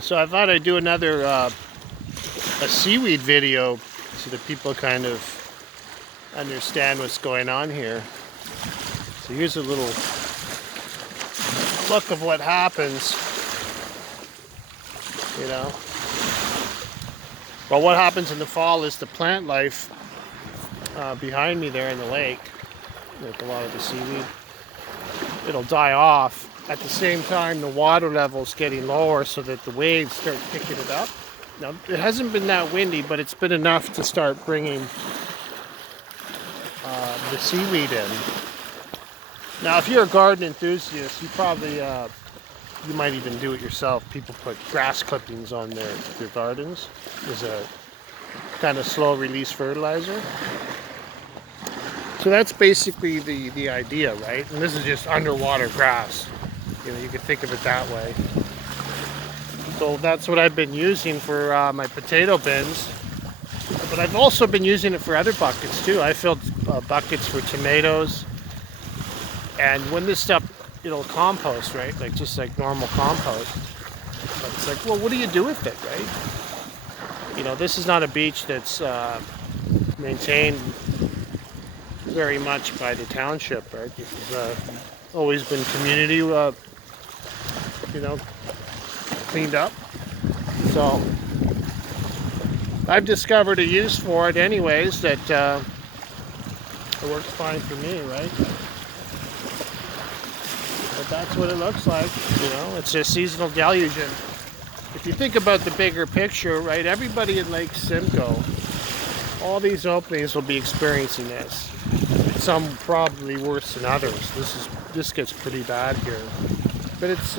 So I thought I'd do another a seaweed video so that people kind of understand what's going on here. So here's a little look of what happens, you know. Well, what happens in the fall is the plant life behind me there in the lake, like a lot of the seaweed, it'll die off. At the same time, the water level's getting lower so that the waves start picking it up. Now, it hasn't been that windy, but it's been enough to start bringing the seaweed in. Now, if you're a garden enthusiast, you probably, you might even do it yourself. People put grass clippings on their gardens as a kind of slow release fertilizer. So that's basically the idea, right? And this is just underwater grass. You know, you could think of it that way. So that's what I've been using for my potato bins. But I've also been using it for other buckets too. I filled buckets for tomatoes. And when this stuff, it'll compost, right? Like just like normal compost. But it's like, well, what do you do with it, right? You know, this is not a beach that's maintained very much by the township, right? It's always been community, you know, cleaned up. So I've discovered a use for it anyways that it works fine for me, right? But that's what it looks like, you know. It's a seasonal deluge. And if you think about the bigger picture, right, everybody in Lake Simcoe, all these openings will be experiencing this. Some probably worse than others. This gets pretty bad here, but it's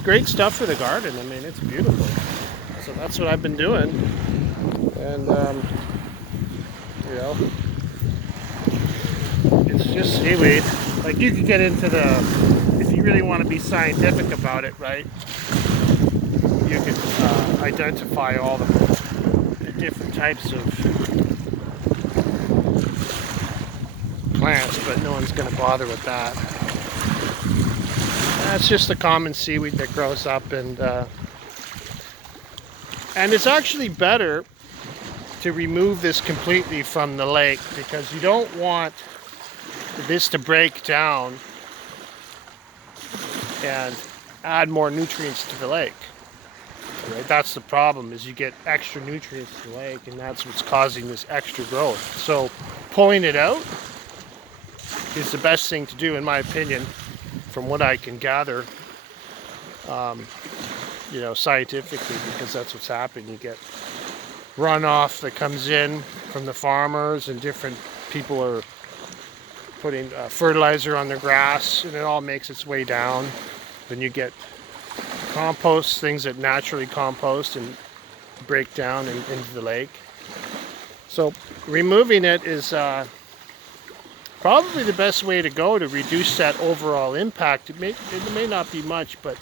great stuff for the garden. I mean, it's beautiful. So that's what I've been doing, and you know, it's just seaweed. Like you could get into if you really want to be scientific about it, right? You could identify all the different types of plants, but no one's going to bother with that. That's just the common seaweed that grows up, and it's actually better to remove this completely from the lake because you don't want this to break down and add more nutrients to the lake. Right? That's the problem, is you get extra nutrients to the lake, and that's what's causing this extra growth. So pulling it out is the best thing to do, in my opinion, from what I can gather, you know, scientifically, because that's what's happening. You get runoff that comes in from the farmers, and different people are putting fertilizer on their grass, and it all makes its way down. Then you get compost, things that naturally compost and break down into the lake. So removing it is probably the best way to go to reduce that overall impact. It may not be much, but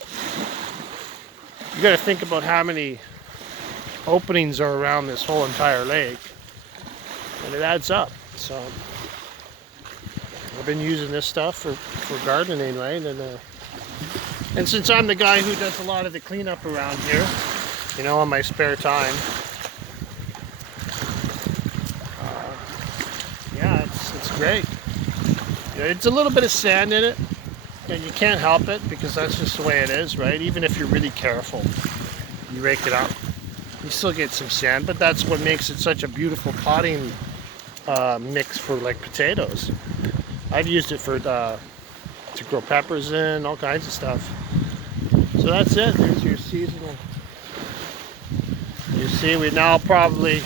you got to think about how many openings are around this whole entire lake, and it adds up. So I've been using this stuff for gardening, right? And since I'm the guy who does a lot of the cleanup around here, you know, on my spare time, yeah, it's great. It's a little bit of sand in it, and you can't help it because that's just the way it is, right? Even if you're really careful, you rake it up, you still get some sand, but that's what makes it such a beautiful potting mix for like potatoes. I've used it for to grow peppers in, all kinds of stuff. So that's it. There's your seasonal. You see, we now probably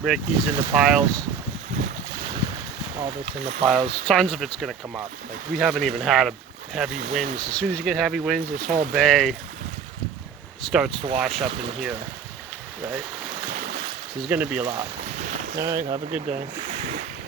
break these into piles. All this in the piles. Tons of it's going to come up. Like we haven't even had a heavy winds. As soon as you get heavy winds, this whole bay starts to wash up in here, right? So there's going to be a lot. All right, have a good day.